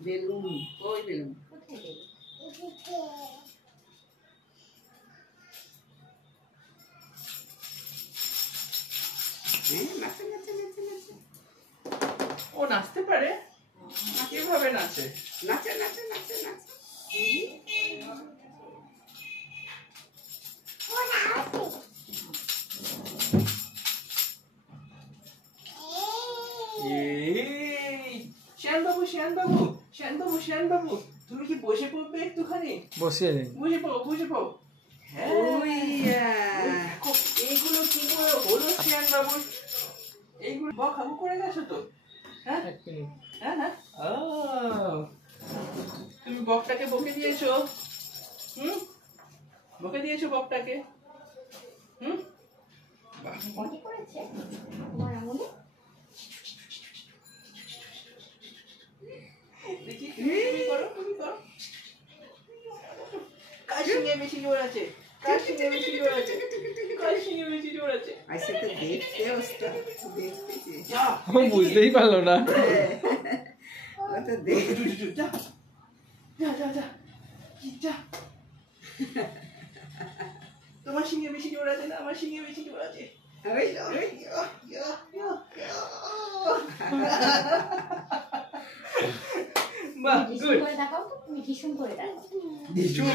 Balloon কই balloon কোথায় গেল? নাচে নাচে নাচে নাচে ও নাচতে পারে? কিভাবে নাচে? নাচে নাচে নাচে নাচে শ্যান বাবু, তুমি কি বসে পড়বে একটুখানি? বসে বসে পড়ো। হ্যাঁ, দেখো এইগুলো কি করে হলো শ্যান বাবু? এইগুলো বকাবু করে গেছো তো? হ্যাঁ এক মিনিট। হ্যাঁ ও, তুমি বকটাকে বকে দিয়েছো? বকে দিয়েছো বকটাকে? মনে করেছে তোমার আঙুলে? দেখি তুমি করো। কার সঙ্গে বেশি জোর আছে? ऐसे तो देखते उसका देखते ও বুঝতেই পারলো না। वो तो देख যা তোমার সঙ্গে বেশি জোর আছে না আমার সঙ্গে বেশি জোর আছে? বাহ, গুড। দেখাও তো, তুমি ভীষণ করে দেখাও। ভীষণ